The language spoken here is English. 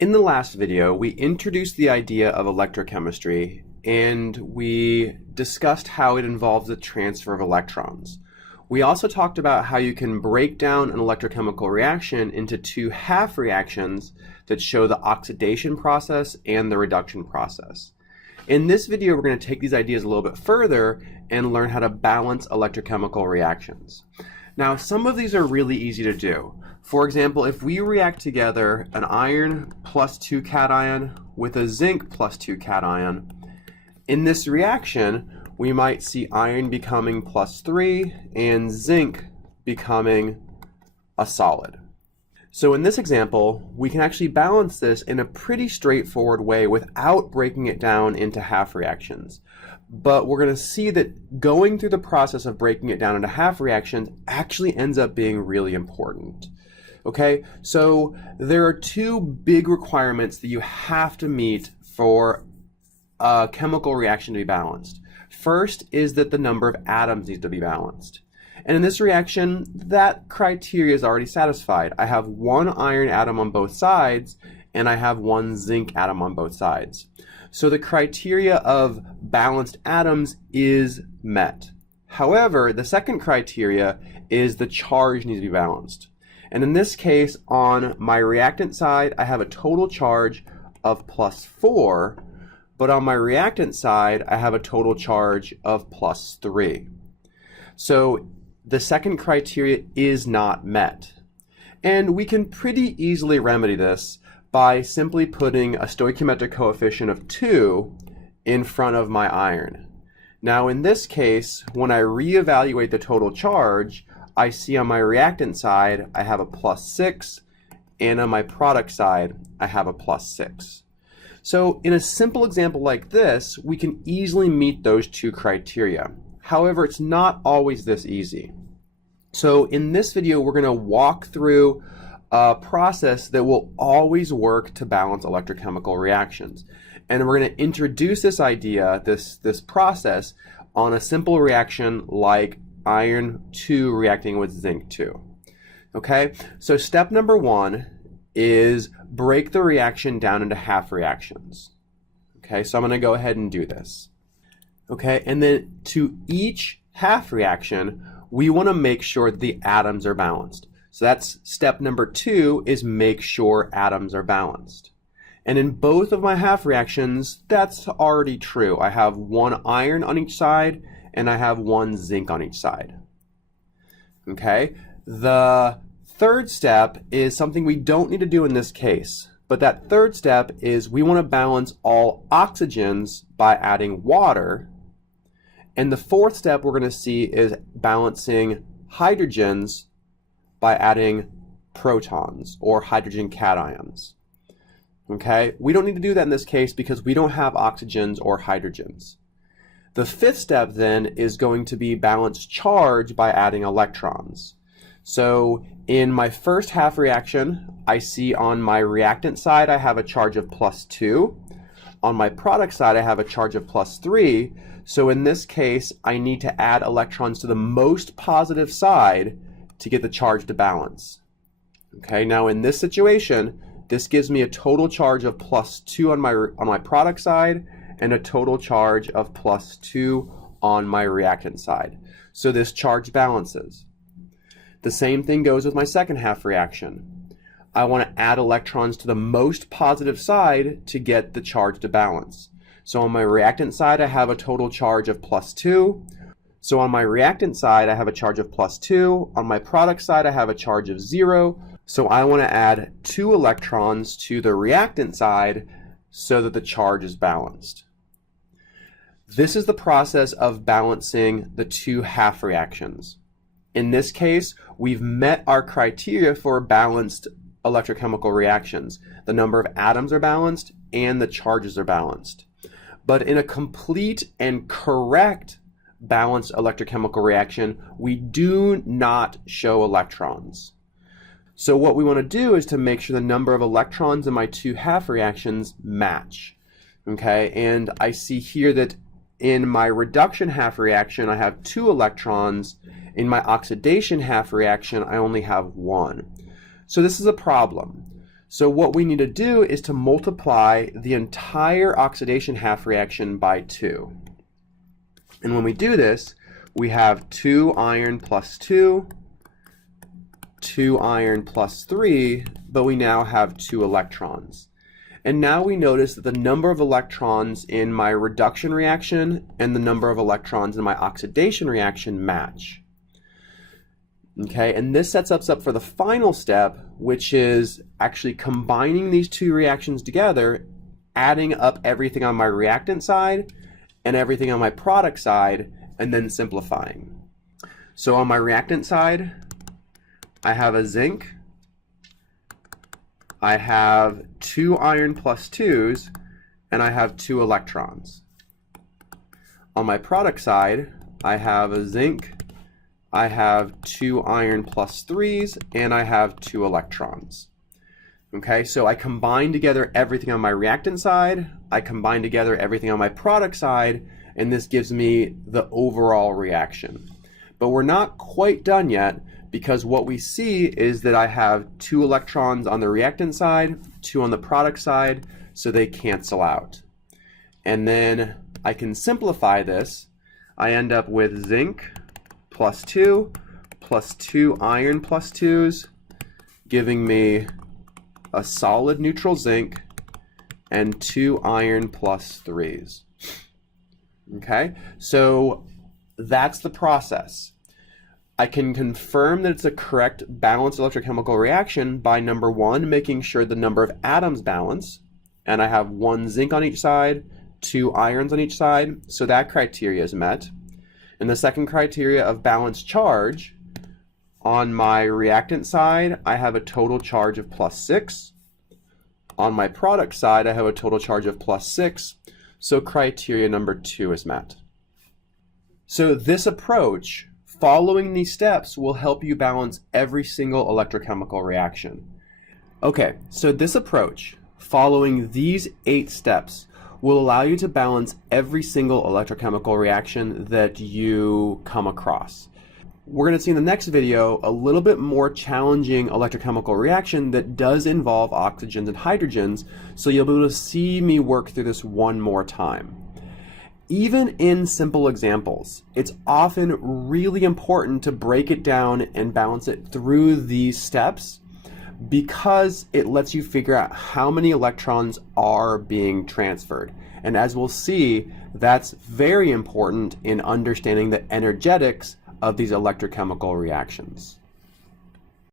In the last video, we introduced the idea of electrochemistry and we discussed how it involves the transfer of electrons. We also talked about how you can break down an electrochemical reaction into two half reactions that show the oxidation process and the reduction process. In this video, we're going to take these ideas a little bit further and learn how to balance electrochemical reactions. Now, some of these are really easy to do. For example, if we react together an iron plus 2 cation with a zinc plus 2 cation, in this reaction, we might see iron becoming plus 3 and zinc becoming a solid. So in this example, we can actually balance this in a pretty straightforward way without breaking it down into half reactions. But we're going to see that going through the process of breaking it down into half reactions actually ends up being really important. Okay, so there are two big requirements that you have to meet for a chemical reaction to be balanced. First is that the number of atoms needs to be balanced. And in this reaction, that criteria is already satisfied. I have one iron atom on both sides, and I have one zinc atom on both sides. So the criteria of balanced atoms is met. However, the second criteria is the charge needs to be balanced. And in this case, on my reactant side, I have a total charge of plus 4, but on my reactant side, I have a total charge of plus 3. So the second criteria is not met. And we can pretty easily remedy this by simply putting a stoichiometric coefficient of 2 in front of my iron. Now in this case, when I reevaluate the total charge, I see on my reactant side I have a plus 6, and on my product side I have a plus 6. So in a simple example like this, we can easily meet those two criteria. However, it's not always this easy. So in this video, we're going to walk through a process that will always work to balance electrochemical reactions. And we're going to introduce this idea, this process, on a simple reaction like iron 2 reacting with zinc 2. Okay, so step number 1 is break the reaction down into half reactions. Okay, so I'm going to go ahead and do this. Okay, and then to each half reaction, we want to make sure that the atoms are balanced. So that's step number 2, is make sure atoms are balanced. And in both of my half reactions, that's already true. I have one iron on each side, and I have one zinc on each side. Okay, the third step is something we don't need to do in this case, but that third step is we want to balance all oxygens by adding water, and the fourth step we're going to see is balancing hydrogens by adding protons or hydrogen cations. Okay, we don't need to do that in this case because we don't have oxygens or hydrogens. The fifth step then is going to be balance charge by adding electrons. So in my first half reaction, I see on my reactant side I have a charge of plus 2. On my product side I have a charge of plus 3. So in this case I need to add electrons to the most positive side to get the charge to balance. Okay, now in this situation, this gives me a total charge of plus 2 on my product side and a total charge of plus 2 on my reactant side. So this charge balances. The same thing goes with my second half reaction. I want to add electrons to the most positive side to get the charge to balance. So on my reactant side I have a total charge of plus 2. So on my reactant side I have a charge of plus 2. On my product side I have a charge of 0. So I want to add 2 electrons to the reactant side so that the charge is balanced. This is the process of balancing the two half reactions. In this case, we've met our criteria for balanced electrochemical reactions. The number of atoms are balanced and the charges are balanced. But in a complete and correct balanced electrochemical reaction, we do not show electrons. So what we want to do is to make sure the number of electrons in my two half reactions match. Okay, and I see here that in my reduction half reaction I have 2 electrons. In my oxidation half reaction I only have 1. So this is a problem. So what we need to do is to multiply the entire oxidation half reaction by 2. And when we do this, we have 2 iron plus 2, 2 iron plus 3, but we now have 2 electrons. And now we notice that the number of electrons in my reduction reaction and the number of electrons in my oxidation reaction match. Okay, and this sets us up for the final step, which is actually combining these two reactions together, adding up everything on my reactant side and everything on my product side, and then simplifying. So on my reactant side, I have a zinc, I have 2 iron plus 2s, and I have 2 electrons. On my product side, I have a zinc, I have 2 iron plus 3s, and I have 2 electrons. Okay, so I combine together everything on my reactant side, I combine together everything on my product side, and this gives me the overall reaction. But we're not quite done yet, because what we see is that I have 2 electrons on the reactant side, 2 on the product side, so they cancel out. And then I can simplify this. I end up with zinc plus 2 iron plus 2s, giving me a solid neutral zinc and 2 iron plus 3s. Okay, so that's the process. I can confirm that it's a correct balanced electrochemical reaction by number 1, making sure the number of atoms balance, and I have 1 zinc on each side, 2 irons on each side, so that criteria is met. And the second criteria of balanced charge, on my reactant side, I have a total charge of +6. On my product side, I have a total charge of +6, so criteria number 2 is met. So this approach, following these steps, will help you balance every single electrochemical reaction. Okay, so this approach, following these 8 steps, will allow you to balance every single electrochemical reaction that you come across. We're going to see in the next video a little bit more challenging electrochemical reaction that does involve oxygens and hydrogens, so you'll be able to see me work through this one more time. Even in simple examples, it's often really important to break it down and balance it through these steps, because it lets you figure out how many electrons are being transferred. And as we'll see, that's very important in understanding the energetics of these electrochemical reactions.